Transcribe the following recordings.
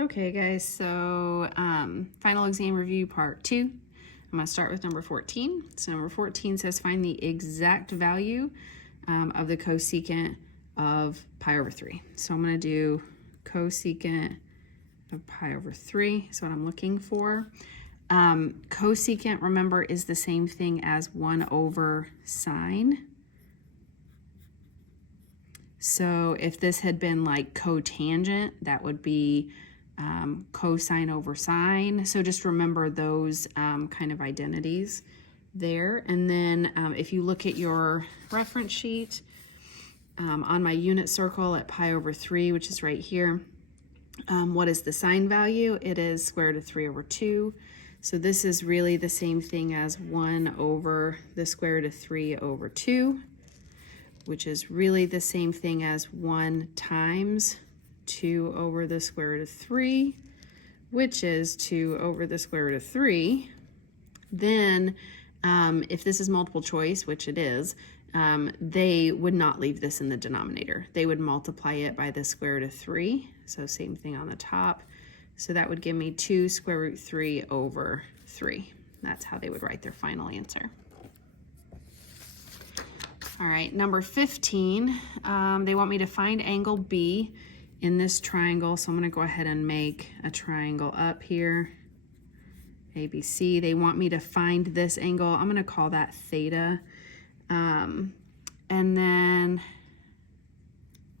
Okay guys, so final exam review part 2. I'm going to start with number 14. So number 14 says find the exact value of the cosecant of pi over 3. So I'm going to do cosecant of pi over 3 is what I'm looking for. Cosecant, remember, is the same thing as 1 over sine. So if this had been like cotangent, that would be cosine over sine. So just remember those kind of identities there. And then if you look at your reference sheet, on my unit circle at pi over 3, which is right here, what is the sine value? It is square root of 3 over 2. So this is really the same thing as 1 over the square root of 3 over 2, which is really the same thing as 1 times 2 over the square root of 3, which is 2 over the square root of 3. Then if this is multiple choice, which it is, they would not leave this in the denominator. They would multiply it by the square root of 3. So same thing on the top. So that would give me 2 square root 3 over 3. That's how they would write their final answer. All right, number 15, they want me to find angle B in this triangle. So I'm going to go ahead and make a triangle up here, ABC. They want me to find this angle. I'm going to call that theta. And then,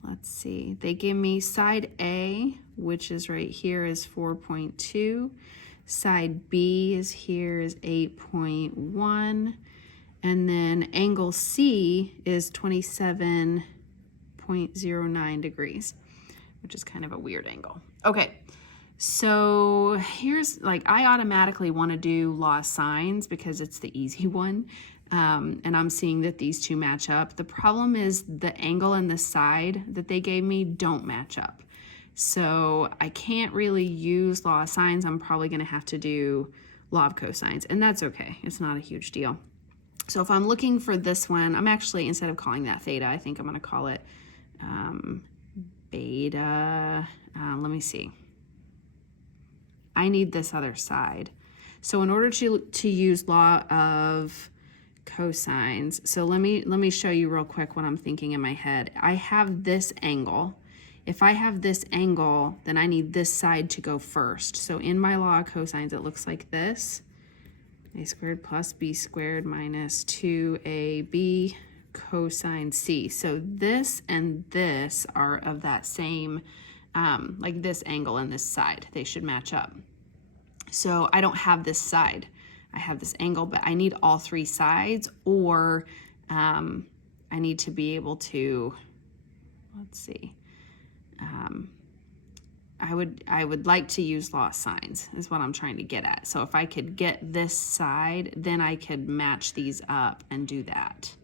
let's see, they give me side A, which is right here, is 4.2. Side B is here is 8.1. And then angle C is 27.09 degrees, which is kind of a weird angle. Okay, so here's, like, I automatically want to do law of sines because it's the easy one. And I'm seeing that these two match up. The problem is the angle and the side that they gave me don't match up. So I can't really use law of sines. I'm probably going to have to do law of cosines, and that's okay. It's not a huge deal. So if I'm looking for this one, I'm actually, instead of calling that theta, I think I'm going to call it beta. Let me see. I need this other side. So in order to use law of cosines, so let me show you real quick what I'm thinking in my head. I have this angle. If I have this angle, then I need this side to go first. So in my law of cosines, it looks like this. A squared plus b squared minus 2ab cosine c. So this and this are of that same, like this angle and this side. They should match up. So I don't have this side. I have this angle, but I need all three sides, or I need to be able to, let's see. I would like to use law of sines is what I'm trying to get at. So if I could get this side, then I could match these up and do that.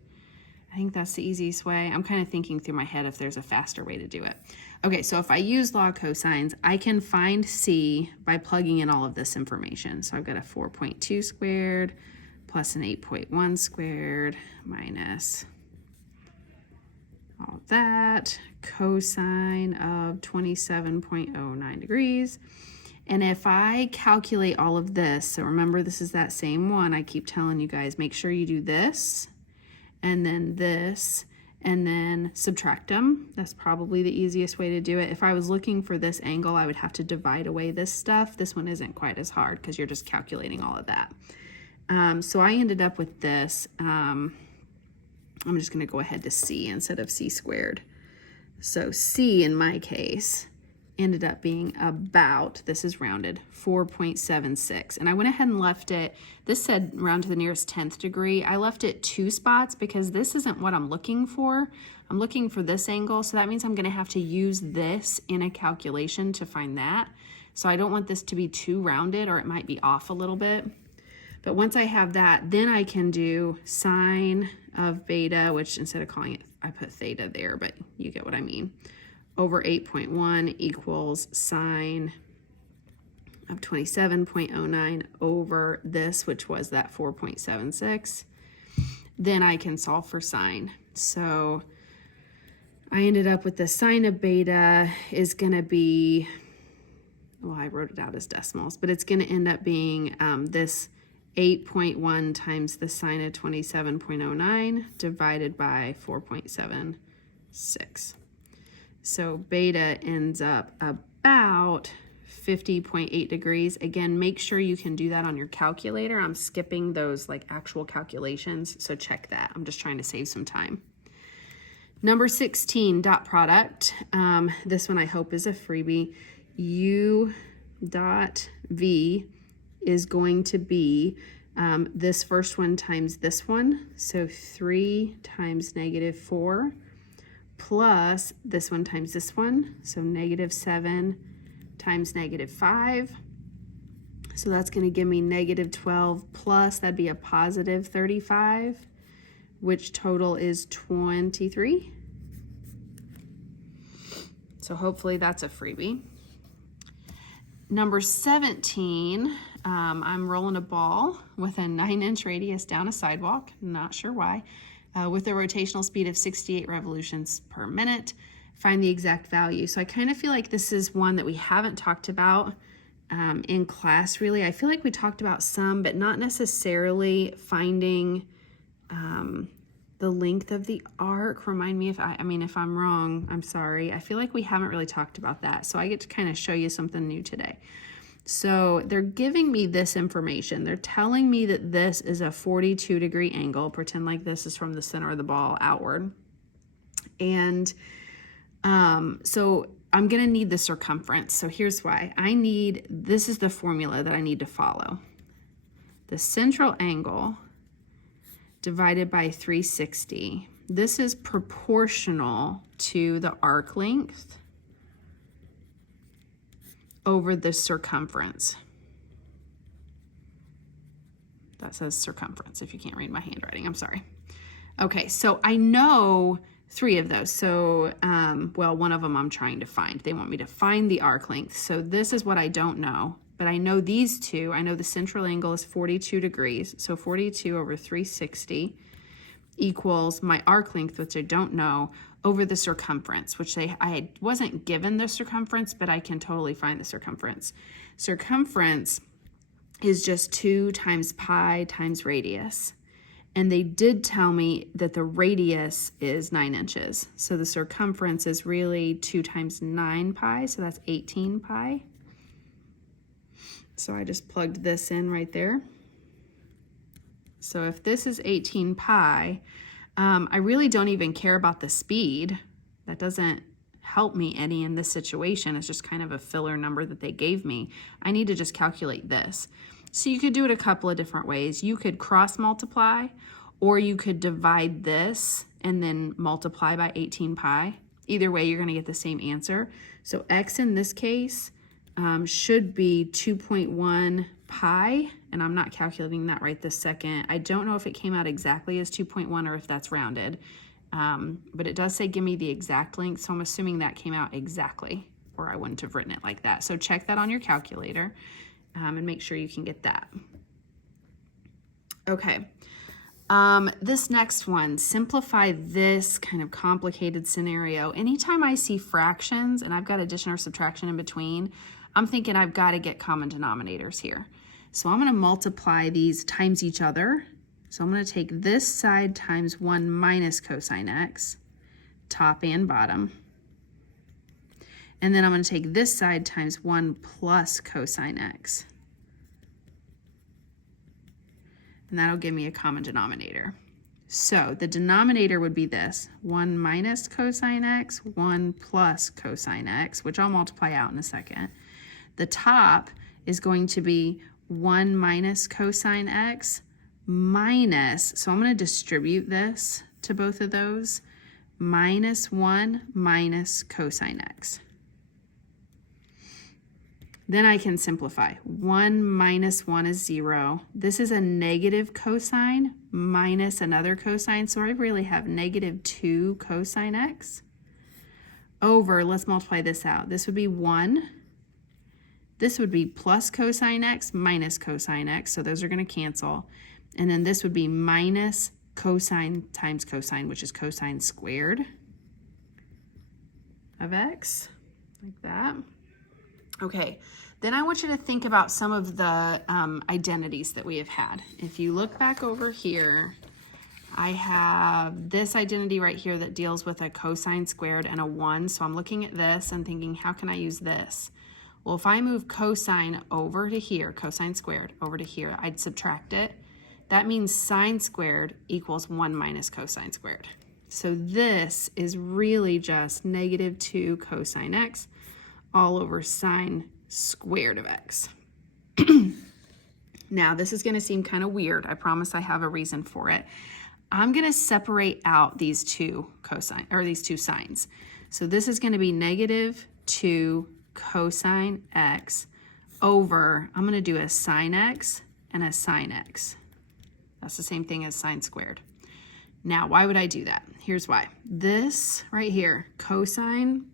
I think that's the easiest way. I'm kind of thinking through my head if there's a faster way to do it. Okay, so if I use law of cosines, I can find C by plugging in all of this information. So I've got a 4.2 squared plus an 8.1 squared minus all that, cosine of 27.09 degrees. And if I calculate all of this, so remember this is that same one, I keep telling you guys, make sure you do this, and then subtract them. That's probably the easiest way to do it. If I was looking for this angle, I would have to divide away this stuff. This one isn't quite as hard because you're just calculating all of that. So I ended up with this. I'm just going to go ahead to C instead of C squared. So C in my case ended up being about, this is rounded, 4.76. And I went ahead and left it, this said round to the nearest 10th degree. I left it 2 spots because this isn't what I'm looking for. I'm looking for this angle, so that means I'm going to have to use this in a calculation to find that. So I don't want this to be too rounded, or it might be off a little bit. But once I have that, then I can do sine of beta, which instead of calling it, I put theta there, but you get what I mean, over 8.1 equals sine of 27.09 over this, which was that 4.76. Then I can solve for sine. So I ended up with the sine of beta is going to be well, I wrote it out as decimals, but it's going to end up being this 8.1 times the sine of 27.09 divided by 4.76. So beta ends up about 50.8 degrees. Again, make sure you can do that on your calculator. I'm skipping those like actual calculations, so check that. I'm just trying to save some time. Number 16, dot product. This one I hope is a freebie. U dot V is going to be this first one times this one. So 3 times -4 plus this one times this one. So -7 times -5. So that's going to give me -12 plus, that'd be a positive 35, which total is 23. So hopefully that's a freebie. Number 17, I'm rolling a ball with a 9-inch radius down a sidewalk, not sure why, with a rotational speed of 68 revolutions per minute. Find the exact value. So I kind of feel like this is one that we haven't talked about in class, really. I feel like we talked about some, but not necessarily finding the length of the arc. Remind me if if I'm wrong, I'm sorry. I feel like we haven't really talked about that. So I get to kind of show you something new today. So they're giving me this information. They're telling me that this is a 42-degree angle. Pretend like this is from the center of the ball outward. And so I'm going to need the circumference. So here's why. This is the formula that I need to follow. The central angle divided by 360. This is proportional to the arc length over the circumference. That says circumference if you can't read my handwriting, I'm sorry. Okay, so I know 3 of those. So, well, one of them I'm trying to find. They want me to find the arc length. So this is what I don't know, but I know these two. I know the central angle is 42 degrees. So 42 over 360 equals my arc length, which I don't know, over the circumference, which I wasn't given the circumference, but I can totally find the circumference. Circumference is just 2 times pi times radius. And they did tell me that the radius is 9 inches. So the circumference is really 2 times 9 pi, so that's 18 pi. So I just plugged this in right there. So if this is 18 pi, I really don't even care about the speed. That doesn't help me any in this situation. It's just kind of a filler number that they gave me. I need to just calculate this. So you could do it a couple of different ways. You could cross multiply, or you could divide this and then multiply by 18 pi. Either way, you're going to get the same answer. So x in this case should be 2.1 pi, and I'm not calculating that right this second. I don't know if it came out exactly as 2.1 or if that's rounded, but it does say give me the exact length, so I'm assuming that came out exactly, or I wouldn't have written it like that. So check that on your calculator and make sure you can get that. Okay. This next one, simplify this kind of complicated scenario. Anytime I see fractions and I've got addition or subtraction in between, I'm thinking I've got to get common denominators here. So I'm going to multiply these times each other. So I'm going to take this side times 1 minus cosine x, top and bottom. And then I'm going to take this side times 1 plus cosine x. And that'll give me a common denominator. So the denominator would be this, 1 minus cosine x, 1 plus cosine x, which I'll multiply out in a second. The top is going to be 1 minus cosine x minus, so I'm going to distribute this to both of those, minus 1 minus cosine x. Then I can simplify. 1 minus 1 is 0. This is a negative cosine minus another cosine, so I really have negative 2 cosine x over, let's multiply this out. This would be 1. This would be plus cosine x minus cosine x, so those are going to cancel. And then this would be minus cosine times cosine, which is cosine squared of x, like that. Okay, then I want you to think about some of the identities that we have had. If you look back over here, I have this identity right here that deals with a cosine squared and a 1. So I'm looking at this and thinking, how can I use this? Well, if I move cosine over to here, cosine squared over to here, I'd subtract it. That means sine squared equals 1 minus cosine squared. So this is really just negative 2 cosine x all over sine squared of x. Now, this is going to seem kind of weird. I promise I have a reason for it. I'm going to separate out these two cosine, or these two sines. So this is going to be negative 2 cosine x over, I'm going to do a sine x and a sine x. That's the same thing as sine squared. Now, why would I do that? Here's why. This right here, cosine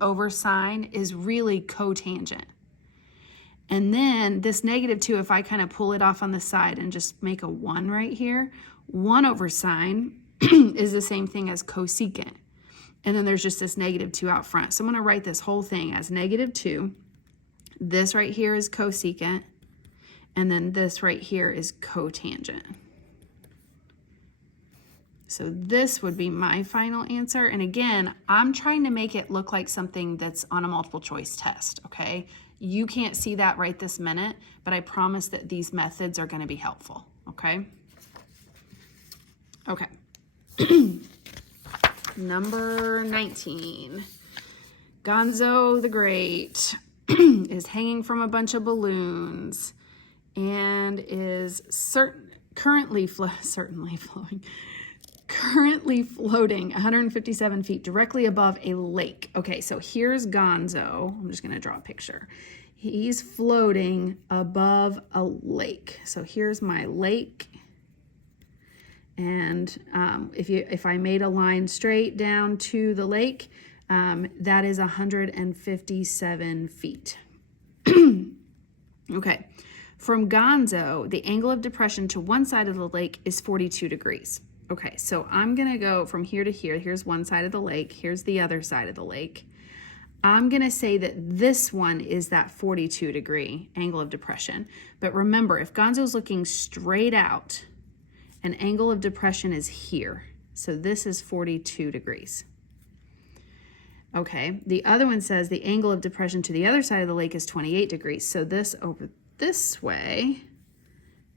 over sine, is really cotangent. And then this negative 2, if I kind of pull it off on the side and just make a 1 right here, 1 over sine is the same thing as cosecant. And then there's just this negative 2 out front. So I'm going to write this whole thing as negative 2. This right here is cosecant. And then this right here is cotangent. So this would be my final answer. And again, I'm trying to make it look like something that's on a multiple choice test, okay? You can't see that right this minute, but I promise that these methods are going to be helpful, okay? Okay. Number 19. Gonzo the Great is hanging from a bunch of balloons and is currently floating 157 feet directly above a lake. Okay, so here's Gonzo. I'm just going to draw a picture. He's floating above a lake. So here's my lake. And if I made a line straight down to the lake, that is 157 feet. Okay, from Gonzo, the angle of depression to one side of the lake is 42 degrees. Okay, so I'm going to go from here to here. Here's one side of the lake. Here's the other side of the lake. I'm going to say that this one is that 42 degree angle of depression. But remember, if Gonzo's looking straight out, an angle of depression is here. So this is 42 degrees. Okay, the other one says the angle of depression to the other side of the lake is 28 degrees. So this over this way,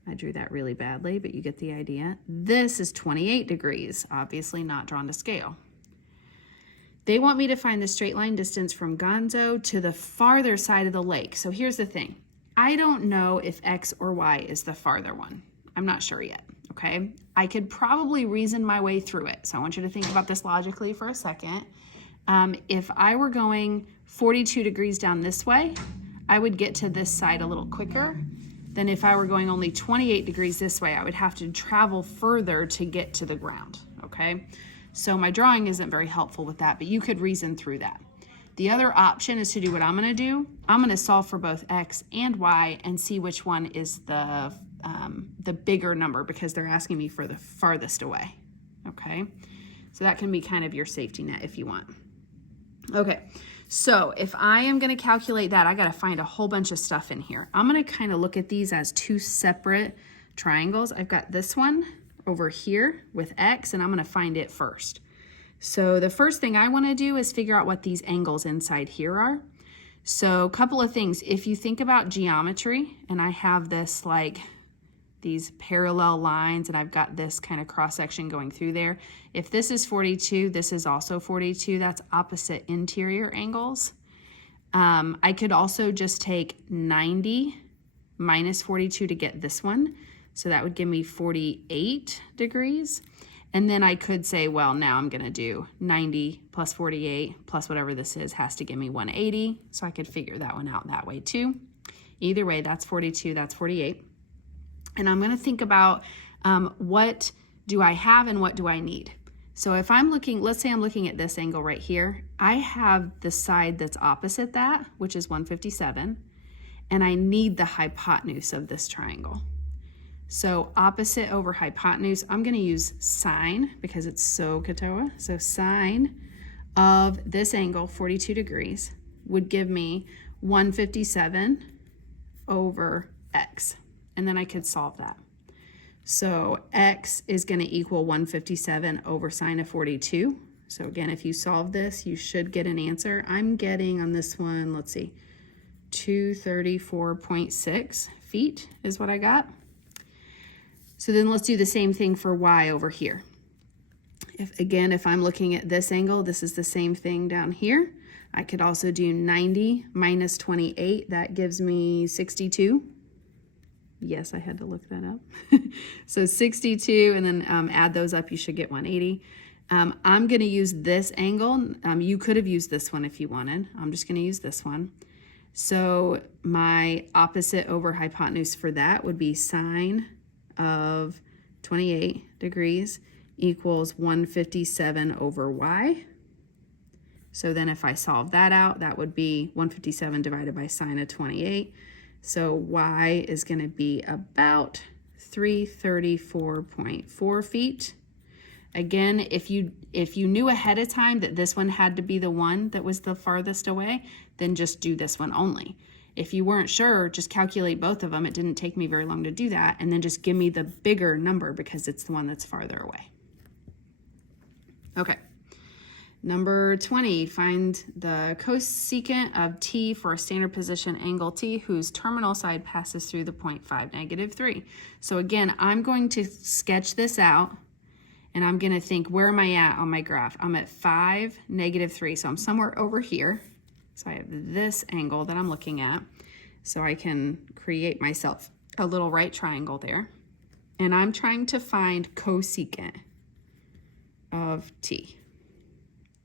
I drew that really badly, but you get the idea. This is 28 degrees, obviously not drawn to scale. They want me to find the straight line distance from Gonzo to the farther side of the lake. So here's the thing. I don't know if X or Y is the farther one. I'm not sure yet, okay? I could probably reason my way through it. So I want you to think about this logically for a second. If I were going 42 degrees down this way, I would get to this side a little quicker than if I were going only 28 degrees this way. I would have to travel further to get to the ground, okay? So my drawing isn't very helpful with that, but you could reason through that. The other option is to do what I'm gonna do. I'm gonna solve for both X and Y and see which one is the bigger number, because they're asking me for the farthest away, okay? So that can be kind of your safety net if you want. Okay, so if I am going to calculate that, I got to find a whole bunch of stuff in here. I'm going to kind of look at these as two separate triangles. I've got this one over here with X, and I'm going to find it first. So the first thing I want to do is figure out what these angles inside here are. So a couple of things. If you think about geometry, and I have this like these parallel lines, and I've got this kind of cross section going through there. If this is 42, this is also 42. That's opposite interior angles. I could also just take 90 minus 42 to get this one. So that would give me 48 degrees. And then I could say, well, now I'm going to do 90 plus 48 plus whatever this is has to give me 180. So I could figure that one out that way too. Either way, that's 42, that's 48. And I'm going to think about what do I have and what do I need. So if I'm looking, let's say I'm looking at this angle right here. I have the side that's opposite that, which is 157, and I need the hypotenuse of this triangle. So opposite over hypotenuse, I'm going to use sine because it's so Katoa. So sine of this angle, 42 degrees, would give me 157 over x. And then I could solve that. So x is going to equal 157 over sine of 42. So again, if you solve this, you should get an answer. I'm getting on this one, let's see, 234.6 feet is what I got. So then let's do the same thing for y over here. If I'm looking at this angle, this is the same thing down here. I could also do 90 minus 28. That gives me 62. Yes, I had to look that up. So 62, and then add those up, you should get 180. I'm going to use this angle. You could have used this one if you wanted. I'm just going to use this one. So my opposite over hypotenuse for that would be sine of 28 degrees equals 157 over y. So then if I solve that out, that would be 157 divided by sine of 28. So y is going to be about 334.4 feet. Again, if you knew ahead of time that this one had to be the one that was the farthest away, then just do this one only. If you weren't sure, just calculate both of them. It didn't take me very long to do that. And then just give me the bigger number because it's the one that's farther away. Okay. Number 20, find the cosecant of t for a standard position angle t whose terminal side passes through the point 5, -3. So again, I'm going to sketch this out, and I'm going to think, where am I at on my graph? I'm at 5, -3, so I'm somewhere over here. So I have this angle that I'm looking at, so I can create myself a little right triangle there. And I'm trying to find cosecant of t.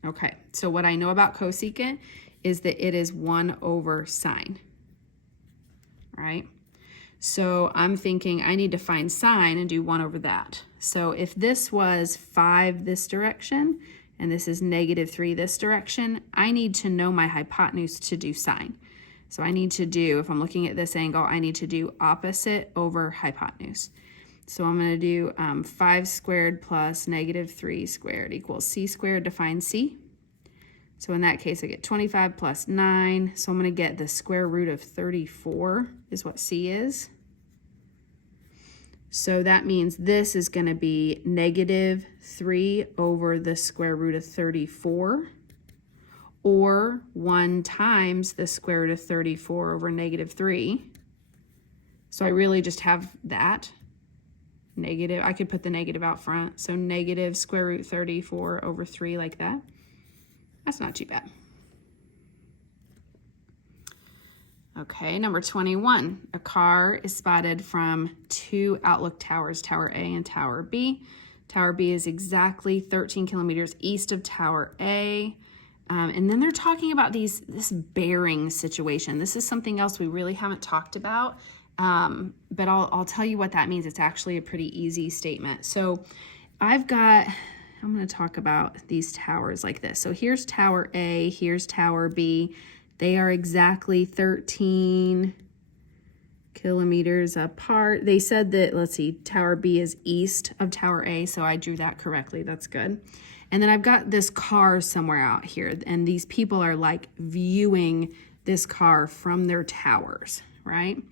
Okay, so what I know about cosecant is that it is 1 over sine, right? So I'm thinking I need to find sine and do 1 over that. So if this was 5 this direction, and this is -3 this direction, I need to know my hypotenuse to do sine. So I need to do, if I'm looking at this angle, I need to do opposite over hypotenuse. So I'm going to do 5 squared plus -3 squared equals c squared to find c. So in that case, I get 25 plus 9. So I'm going to get the square root of 34 is what c is. So that means this is going to be -3 over the square root of 34, or 1 times the square root of 34 over -3. So I really just have that. Negative, I could put the negative out front. So negative square root 34 over 3 like that. That's not too bad. Okay, number 21. A car is spotted from 2 outlook towers, Tower A and Tower B. Tower B is exactly 13 kilometers east of Tower A. And then they're talking about this bearing situation. This is something else we really haven't talked about. But I'll tell you what that means. It's actually a pretty easy statement. So I'm going to talk about these towers like this. So here's Tower A, here's Tower B. They are exactly 13 kilometers apart. They said that, let's see, Tower B is east of Tower A, so I drew that correctly. That's good. And then I've got this car somewhere out here, and these people are like viewing this car from their towers, right?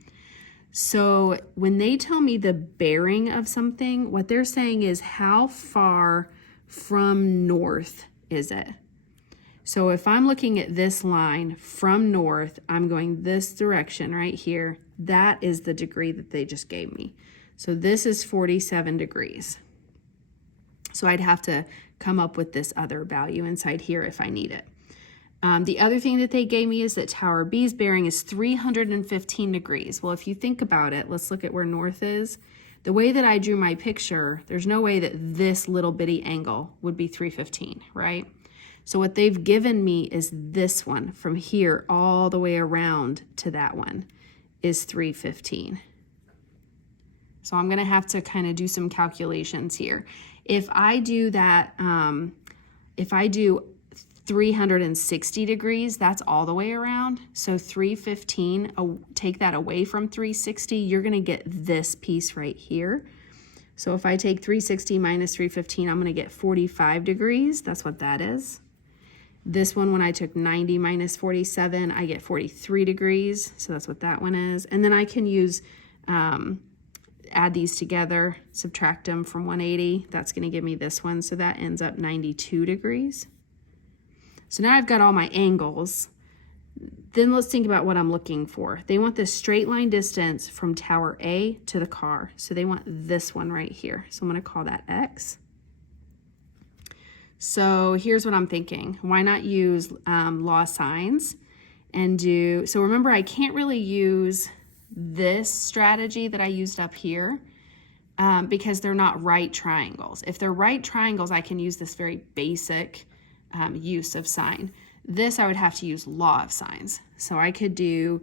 So when they tell me the bearing of something, what they're saying is how far from north is it? So if I'm looking at this line from north, I'm going this direction right here. That is the degree that they just gave me. So this is 47 degrees. So I'd have to come up with this other value inside here if I need it. The other thing that they gave me is that Tower B's bearing is 315 degrees. Well, if you think about it, let's look at where north is. The way that I drew my picture, there's no way that this little bitty angle would be 315, right? So what they've given me is this one from here all the way around to that one is 315. So I'm going to have to kind of do some calculations here. If I do that, if I do 360 degrees, that's all the way around. So 315, take that away from 360, you're going to get this piece right here. So if I take 360 minus 315, I'm going to get 45 degrees. That's what that is. This one, when I took 90 minus 47, I get 43 degrees. So that's what that one is. And then I can use, add these together, subtract them from 180. That's going to give me this one. So that ends up 92 degrees. So now I've got all my angles. Then let's think about what I'm looking for. They want this straight line distance from tower A to the car. So they want this one right here. So I'm going to call that X. So here's what I'm thinking. Why not use law signs and do, so remember I can't really use this strategy that I used up here because they're not right triangles. If they're right triangles, I can use this very basic use of sine. This I would have to use law of sines. So I could do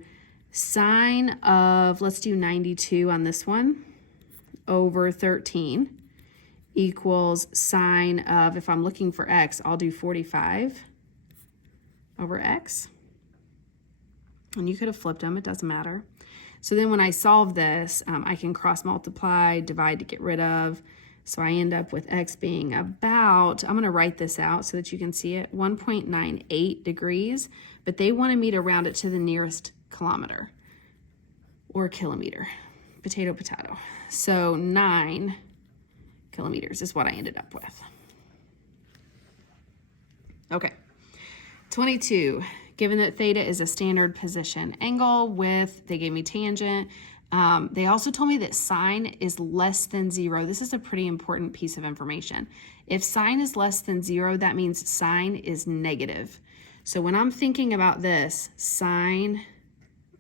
sine of, let's do 92 on this one, over 13 equals sine of, if I'm looking for x, I'll do 45 over x. And you could have flipped them, it doesn't matter. So then when I solve this, I can cross multiply, divide to get rid of. So I end up with x being about, I'm going to write this out so that you can see it, 1.98 degrees, but they wanted me to round it to the nearest kilometer or kilometer, potato, potato. So 9 kilometers is what I ended up with. Okay, 22. Given that theta is a standard position angle with, they gave me tangent. They also told me that sine is less than 0. This is a pretty important piece of information. If sine is less than 0, that means sine is negative. So when I'm thinking about this, sine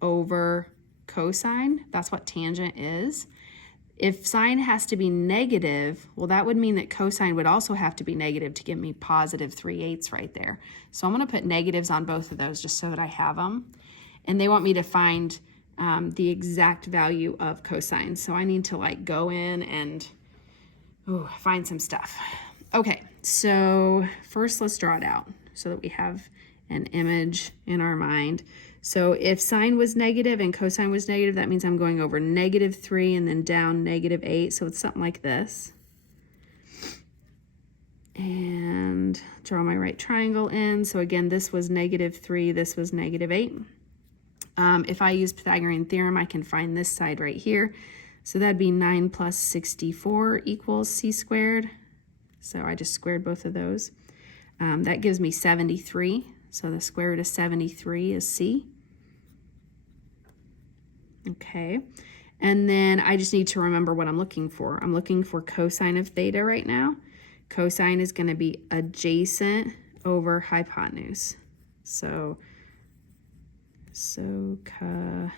over cosine, that's what tangent is. If sine has to be negative, well, that would mean that cosine would also have to be negative to give me positive 3/8 right there. So I'm going to put negatives on both of those just so that I have them. And they want me to find the exact value of cosine. So I need to like go in and find some stuff. Okay, so first let's draw it out so that we have an image in our mind. So if sine was negative and cosine was negative, that means I'm going over -3 and then down -8. So it's something like this. And draw my right triangle in. So again, this was -3, this was -8. If I use Pythagorean theorem, I can find this side right here. So that'd be 9 plus 64 equals c squared. So I just squared both of those. That gives me 73. So the square root of 73 is c. Okay. And then I just need to remember what I'm looking for. I'm looking for cosine of theta right now. Cosine is going to be adjacent over hypotenuse. So SOHCAHTOA.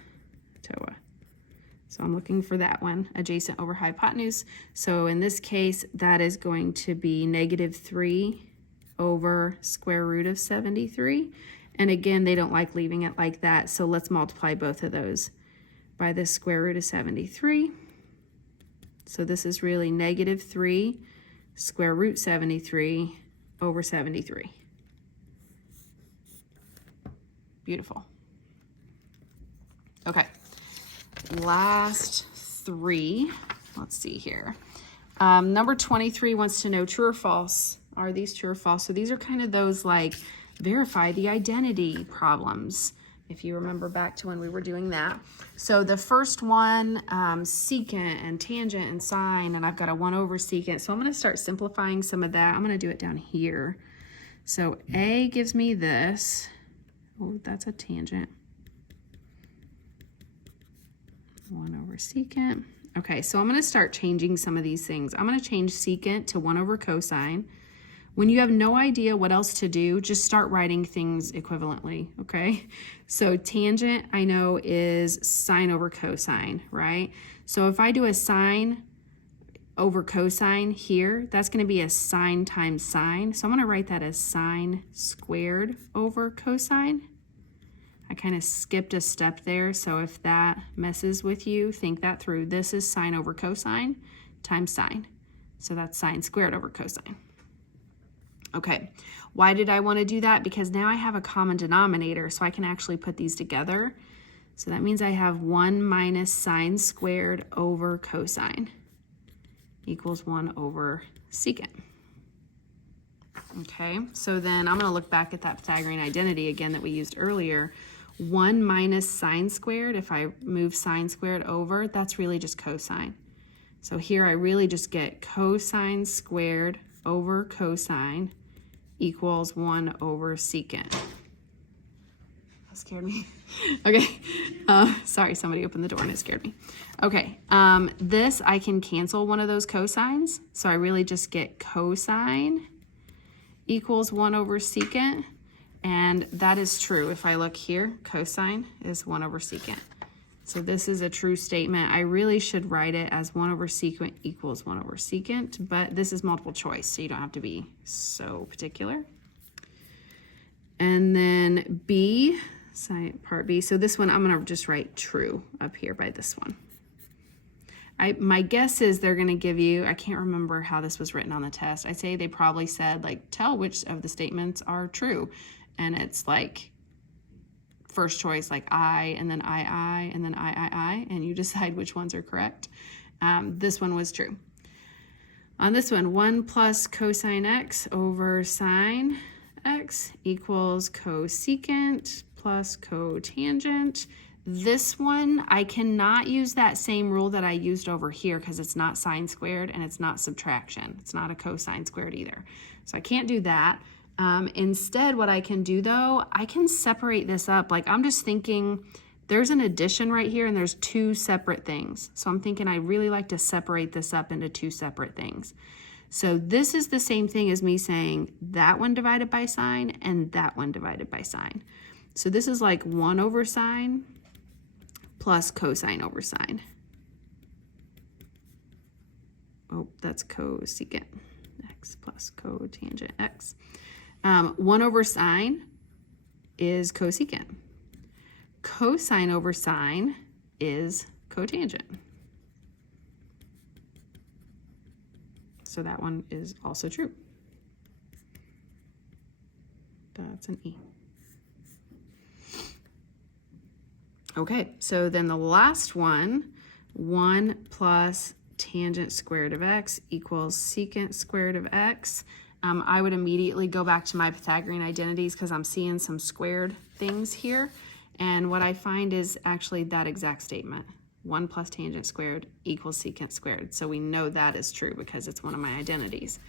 So I'm looking for that one, adjacent over hypotenuse. So in this case, that is going to be -3 over square root of 73. And again, they don't like leaving it like that. So let's multiply both of those by the square root of 73. So this is really -3 square root 73 over 73. Beautiful. Okay, last three. Let's see here. Number 23 wants to know true or false. Are these true or false? So these are kind of those like verify the identity problems, if you remember back to when we were doing that. So the first one, secant and tangent and sine, and I've got a 1 over secant. So I'm going to start simplifying some of that. I'm going to do it down here. So A gives me this. Oh, that's a tangent. 1 over secant. Okay, so I'm going to start changing some of these things. I'm going to change secant to 1 over cosine. When you have no idea what else to do, just start writing things equivalently, okay? So tangent, I know, is sine over cosine, right? So if I do a sine over cosine here, that's going to be a sine times sine. So I'm going to write that as sine squared over cosine. I kind of skipped a step there, so if that messes with you, think that through. This is sine over cosine times sine. So that's sine squared over cosine. Okay, why did I want to do that? Because now I have a common denominator, so I can actually put these together. So that means I have 1 minus sine squared over cosine equals 1 over secant. Okay, so then I'm going to look back at that Pythagorean identity again that we used earlier. 1 minus sine squared, if I move sine squared over, that's really just cosine. So here I really just get cosine squared over cosine equals 1 over secant. That scared me. Okay, sorry, somebody opened the door and it scared me. Okay, this I can cancel one of those cosines, so I really just get cosine equals 1 over secant, and that is true. If I look here, cosine is 1 over secant. So this is a true statement. I really should write it as 1 over secant equals 1 over secant, but this is multiple choice, so you don't have to be so particular. And then B, part B, so this one I'm going to just write true up here by this one. My guess is they're going to give you, I can't remember how this was written on the test. I say they probably said, like, tell which of the statements are true. And it's like, first choice, like I, and then I, and then I, and you decide which ones are correct. This one was true. On this one, 1 plus cosine x over sine x equals cosecant plus cotangent. This one, I cannot use that same rule that I used over here because it's not sine squared and it's not subtraction. It's not a cosine squared either. So I can't do that. Instead, what I can do though, I can separate this up. Like I'm just thinking there's an addition right here and there's two separate things. So I'm thinking I really like to separate this up into two separate things. So this is the same thing as me saying that one divided by sine and that one divided by sine. So this is like 1 over sine plus cosine over sine. Oh, that's cosecant x plus cotangent x. 1 over sine is cosecant. Cosine over sine is cotangent. So that one is also true. That's an E. Okay, so then the last one, 1 plus tangent squared of x equals secant squared of x. I would immediately go back to my Pythagorean identities because I'm seeing some squared things here. And what I find is actually that exact statement. 1 plus tangent squared equals secant squared. So we know that is true because it's one of my identities.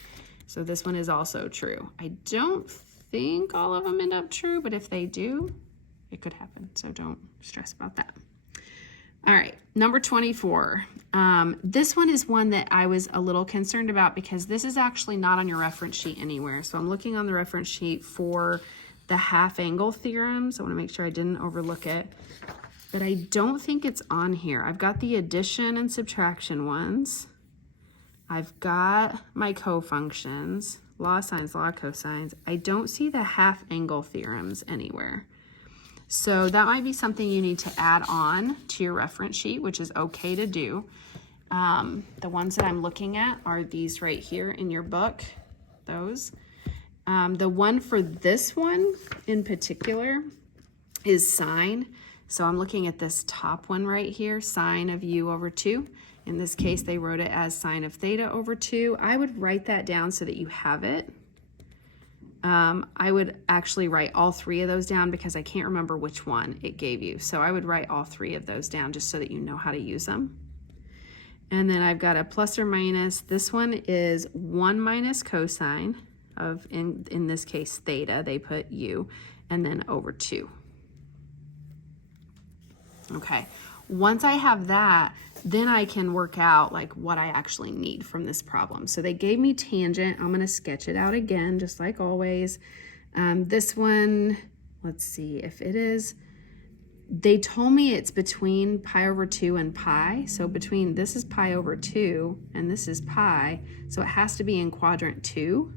So this one is also true. I don't think all of them end up true, but if they do, it could happen. So don't stress about that. All right, number 24. This one is one that I was a little concerned about because this is actually not on your reference sheet anywhere. So I'm looking on the reference sheet for the half angle theorems. I want to make sure I didn't overlook it, but I don't think it's on here. I've got the addition and subtraction ones. I've got my cofunctions, law of sines, law of cosines. I don't see the half angle theorems anywhere. So that might be something you need to add on to your reference sheet, which is okay to do. The ones that I'm looking at are these right here in your book, those. The one for this one in particular is sine. So I'm looking at this top one right here, sine of u over 2. In this case, they wrote it as sine of theta over 2. I would write that down so that you have it. I would actually write all three of those down because I can't remember which one it gave you. So I would write all three of those down just so that you know how to use them. And then I've got a plus or minus. This one is 1 minus cosine of, in this case, theta. They put u, and then over 2. Okay. Once I have that, then I can work out like what I actually need from this problem. So they gave me tangent. I'm going to sketch it out again, just like always. This one, let's see if it is, they told me it's between pi over 2 and pi. So between, this is pi over 2 and this is pi. So it has to be in quadrant 2.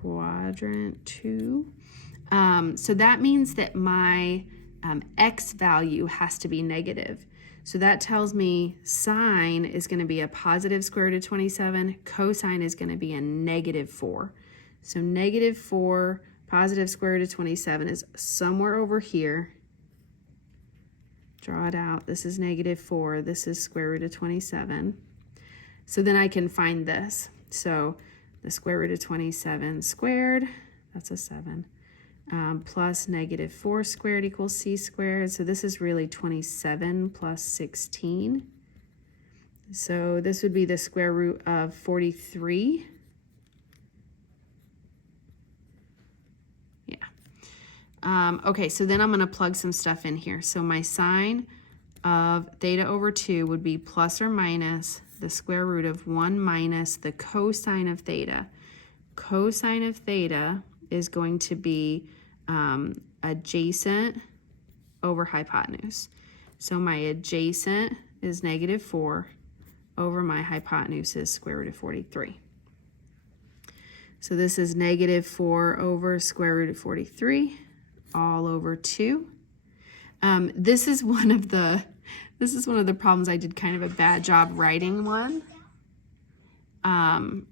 Quadrant 2. So that means that my x value has to be negative. So that tells me sine is going to be a positive square root of 27. Cosine is going to be a negative 4. So negative 4, positive square root of 27 is somewhere over here. Draw it out. This is negative 4. This is square root of 27. So then I can find this. So the square root of 27 squared, that's a 7, plus negative 4 squared equals c squared. So this is really 27 plus 16. So this would be the square root of 43. Yeah. Okay, so then I'm going to plug some stuff in here. So my sine of theta over 2 would be plus or minus the square root of 1 minus the cosine of theta. Cosine of theta is going to be adjacent over hypotenuse. So my adjacent is negative 4 over my hypotenuse is square root of 43. So this is negative 4 over square root of 43 all over 2. This is one of the problems. I did kind of a bad job writing one.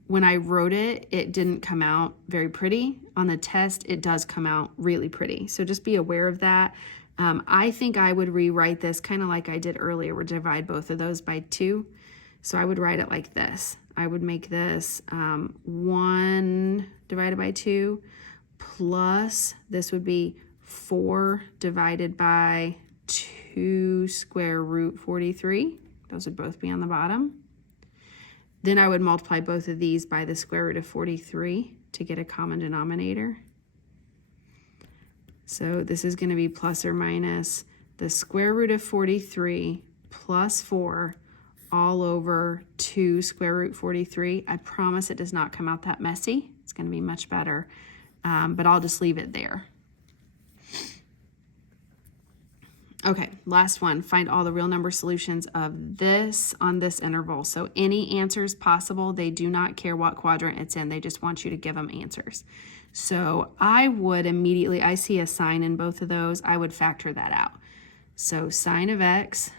When I wrote it, it didn't come out very pretty. On the test, it does come out really pretty. So just be aware of that. I think I would rewrite this kind of like I did earlier, where divide both of those by 2. So I would write it like this. I would make this 1 divided by 2 plus, this would be 4 divided by 2 square root 43. Those would both be on the bottom. Then I would multiply both of these by the square root of 43 to get a common denominator. So this is going to be plus or minus the square root of 43 plus 4 all over 2 square root 43. I promise it does not come out that messy. It's going to be much better, but I'll just leave it there. Okay, last one. Find all the real number solutions of this on this interval. So any answers possible. They do not care what quadrant it's in. They just want you to give them answers. So I would immediately, I see a sign in both of those. I would factor that out. So sine of x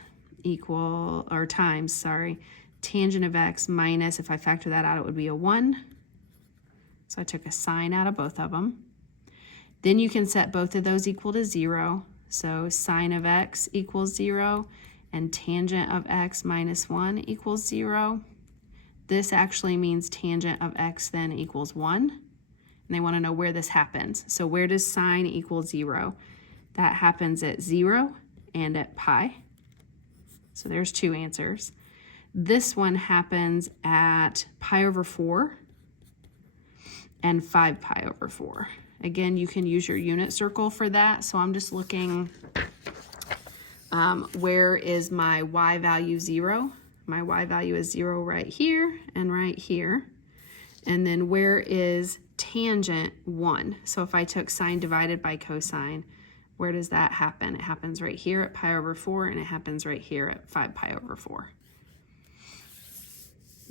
equal, or times, sorry, tangent of x minus, if I factor that out, it would be a 1. So I took a sine out of both of them. Then you can set both of those equal to 0. So sine of x equals 0 and tangent of x minus 1 equals 0. This actually means tangent of x then equals 1. And they want to know where this happens. So where does sine equal 0? That happens at 0 and at pi. So there's 2 answers. This one happens at pi over 4 and 5 pi over 4. Again, you can use your unit circle for that. So I'm just looking, where is my y value 0? My y value is 0 right here and right here. And then where is tangent 1? So if I took sine divided by cosine, where does that happen? It happens right here at pi over 4, and it happens right here at 5 pi over 4.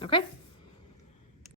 Okay.